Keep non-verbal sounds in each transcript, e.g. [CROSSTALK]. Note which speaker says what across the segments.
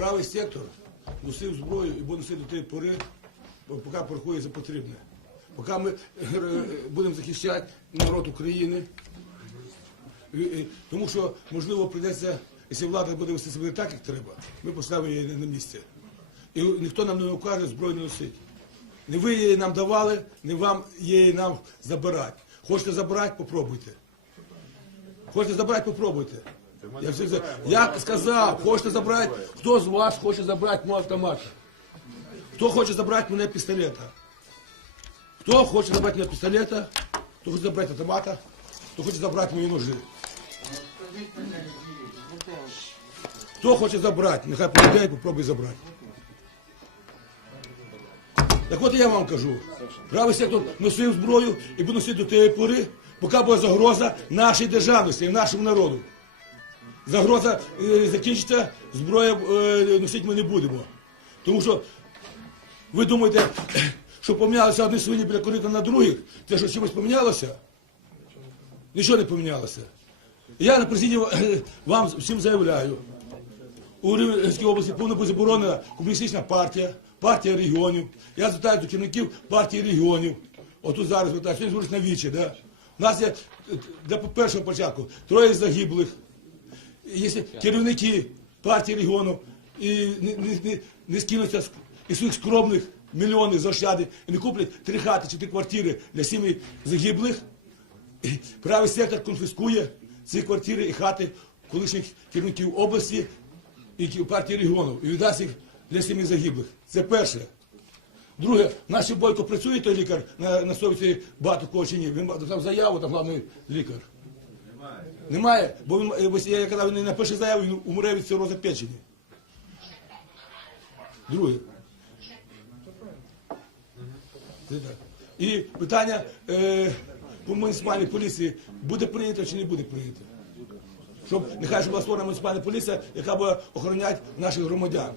Speaker 1: правий сектор носив зброю і буде носити до тієї пори, поки порахує за потрібне. Поки ми е, будемо захищати народ України. Тому що, можливо, прийдеться, якщо влада буде вести себе так, як треба, ми поставимо її на місце. І ніхто нам не укаже зброю не носить. Не ви її нам давали, не вам її нам забирати. Хочете забирати, попробуйте. Хочете забрати, попробуйте. Я, все я сказав, хочете забрати, хто з вас хоче забрати мій автомат? Хто хоче забрати мене пістолета? Хто хоче забрати мене пістолета? Хто хоче забрати автомата? Хто хоче забрати мої ножи? Хто хоче забрати? Нехай прийде і попробує забрати. Так от я вам кажу, правий сектор носив зброю і буде носити до тієї пори, поки буде загроза нашій державності і нашому народу. Загроза е, закінчиться, зброя е, носити ми не будемо. Тому що ви думаєте, [COUGHS] що помінялися одні свині біля корита на других, те, що чимось помінялося? Нічого не помінялося. Я на президії [COUGHS] вам всім заявляю, у Рівненській області бути заборонена комуністична партія, партія регіонів. Я звертаюся до керівників партії регіонів. Отут зараз звертаюся, сьогодні на вічі. Да? У нас є е, для першого початку троє загиблих. Якщо керівники партії регіону і не, не, не, скинуться із своїх скромних мільйонів заощади і не куплять три хати чи три квартири для сім'ї загиблих, правий сектор конфіскує ці квартири і хати колишніх керівників області і партії регіону і віддасть їх для сім'ї загиблих. Це перше. Друге, наші бойко працює той лікар на, на совісті багато кого чи ні. Він дав заяву, там головний лікар. Немає, бо він, е, ось я казав, він напише заяву, він умре від цироза печені. Друге. І питання е, по муніципальній поліції буде прийнято чи не буде прийнято. Щоб нехай щоб була створена муніципальна поліція, яка буде охороняти наших громадян.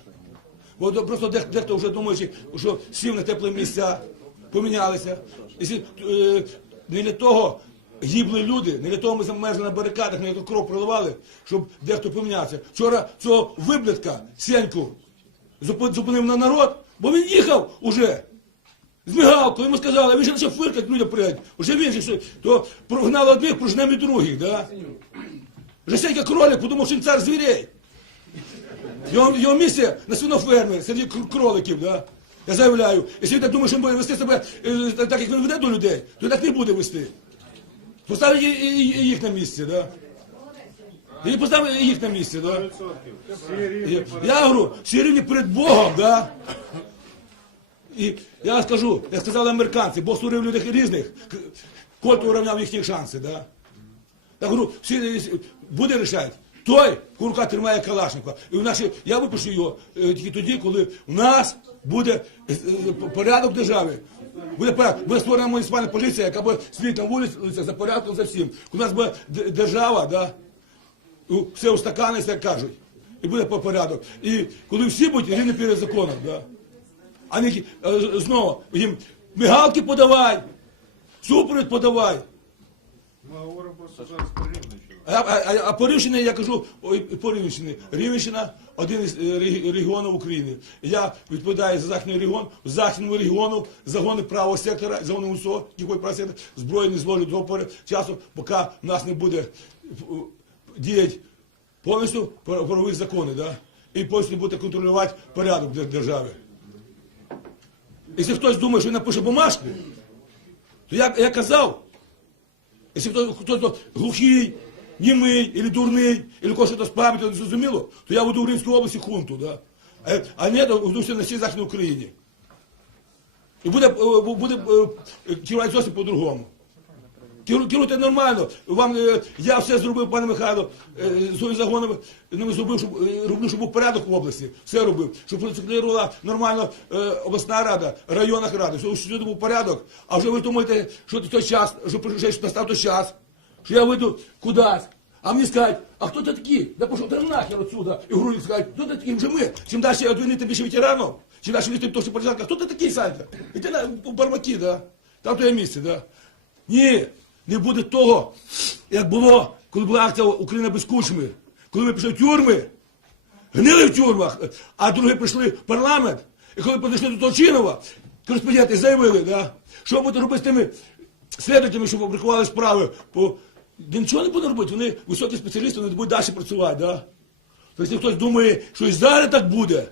Speaker 1: Бо просто дех- дехто вже думає, що- сів на теплі місця, помінялися. Якщо, е, не для того гибли люди, не для того ми замерзли на барикадах, не для того кров проливали, щоб дехто помінявся. Вчора цього виблядка, Сеньку, зупинив на народ, бо він їхав уже. З мигалкою йому сказали, він ще почав фиркати людям приїдь. Уже він же все, то прогнали одних, прожнемо і других, да? Вже Сенька кролик, подумав, що він цар звірей. Його, його місце на свинофермі, серед кроликів, да? Я заявляю, якщо він так думає, що він буде вести себе е, так, як він веде до людей, то так не буде вести. Поставить їх на місці, да? І поставити їх на місці, да? Я говорю, всі рівні перед Богом, да? І я скажу, як сказали американці, Бог створив людей різних, кот урівняв їхні шанси, да? Я говорю, всі буде рішати. Той курка тримає Калашникова. І в наші, я випишу його е, тільки тоді, коли у нас буде е, е, порядок держави. Буде порядок. Буде створена муніципальна поліція, яка буде сидіти на вулицях за порядком за всім. У нас буде держава, да, все устаканиться, як кажуть. І буде по порядок. І коли всі будуть рівні перед законом, да. А не знову їм мигалки подавай, супровід подавай.
Speaker 2: Говоримо.
Speaker 1: А, а, а, по я кажу, ой, по Рівненщині. Один із е, регіонів України. Я відповідаю за західний регіон. В західному регіону загони правого сектора, загони УСО, який правого сектора, зброї не зложить до пори часу, поки в нас не буде е, діяти повністю правові закони, да? і повністю буде контролювати порядок держави. Якщо хтось думає, що він напише бумажку, то я, я казав, Якщо хто, хто глухий, німий, або дурний, або когось щось пам'ятає, не зрозуміло, то я буду в Римській області хунту, да? а, а не ведуся на всій Західній Україні. І буде, е, буде е, керувати зовсім по-другому. Керу- Керуйте нормально. Вам, е, я все зробив, пане Михайло, е, своїм загоном ну, зробив, щоб, е, роблю, щоб був порядок в області. Все робив. Щоб функціонувала нормально обласна рада, районна рада, щоб був порядок. А вже ви думаєте, що той час, що настав той час, що я вийду кудись. А мені скажуть, а хто ти такі? Да пішов ти нахер отсюда. І грудь скажуть, хто ти такий? Вже ми. Чим далі від війни, більше ветеранів. Чим далі від тим, що партизанка. Хто ти такий, Санька? Іди на в бармаки, да? Там твоє місце, да? Ні, не буде того, як було, коли була акція Україна без кучми. Коли ми пішли в тюрми, гнили в тюрмах, а другі прийшли в парламент, і коли підійшли до Толчинова, кореспонденти заявили, да, що буде робити з тими слідчими, що фабрикували справи. Да нічого не буде робити, вони високі спеціалісти, вони будуть далі працювати. Да? Тобто, хтось думає, що і зараз так буде,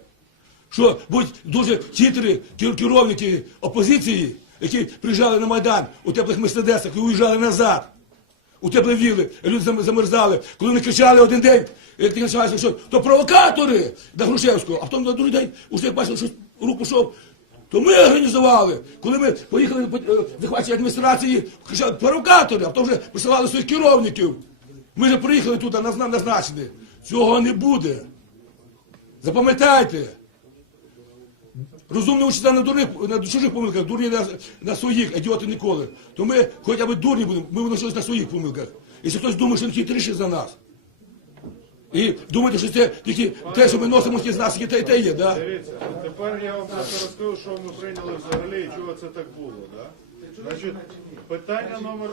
Speaker 1: що будуть дуже кер- керівники опозиції, які приїжджали на Майдан у теплих мерседесах і уїжджали назад. У теплі віли, люди замерзали. Коли вони кричали один день, як ти почалося, що то провокатори до Грушевського, а потім на другий день уже як бачили, що рух пішов. То ми організували. Коли ми поїхали по е, адміністрації, кричали провокатори, а потім вже присилали своїх керівників. Ми вже приїхали тут, а назначені. Цього не буде. Запам'ятайте. Розумні учиться на дурних, на чужих помилках, дурні на, на своїх, ідіоти ніколи. То ми хоча б дурні будемо, ми навчилися на своїх помилках. Якщо хтось думає, що він хитріший за нас. І думаєте, що це тільки те, що ми носимо з нас, тільки те і те є, да?
Speaker 2: Дивіться, тепер я вам просто розкажу, що ми прийняли взагалі і чого це так було. Да? Значить, питання номер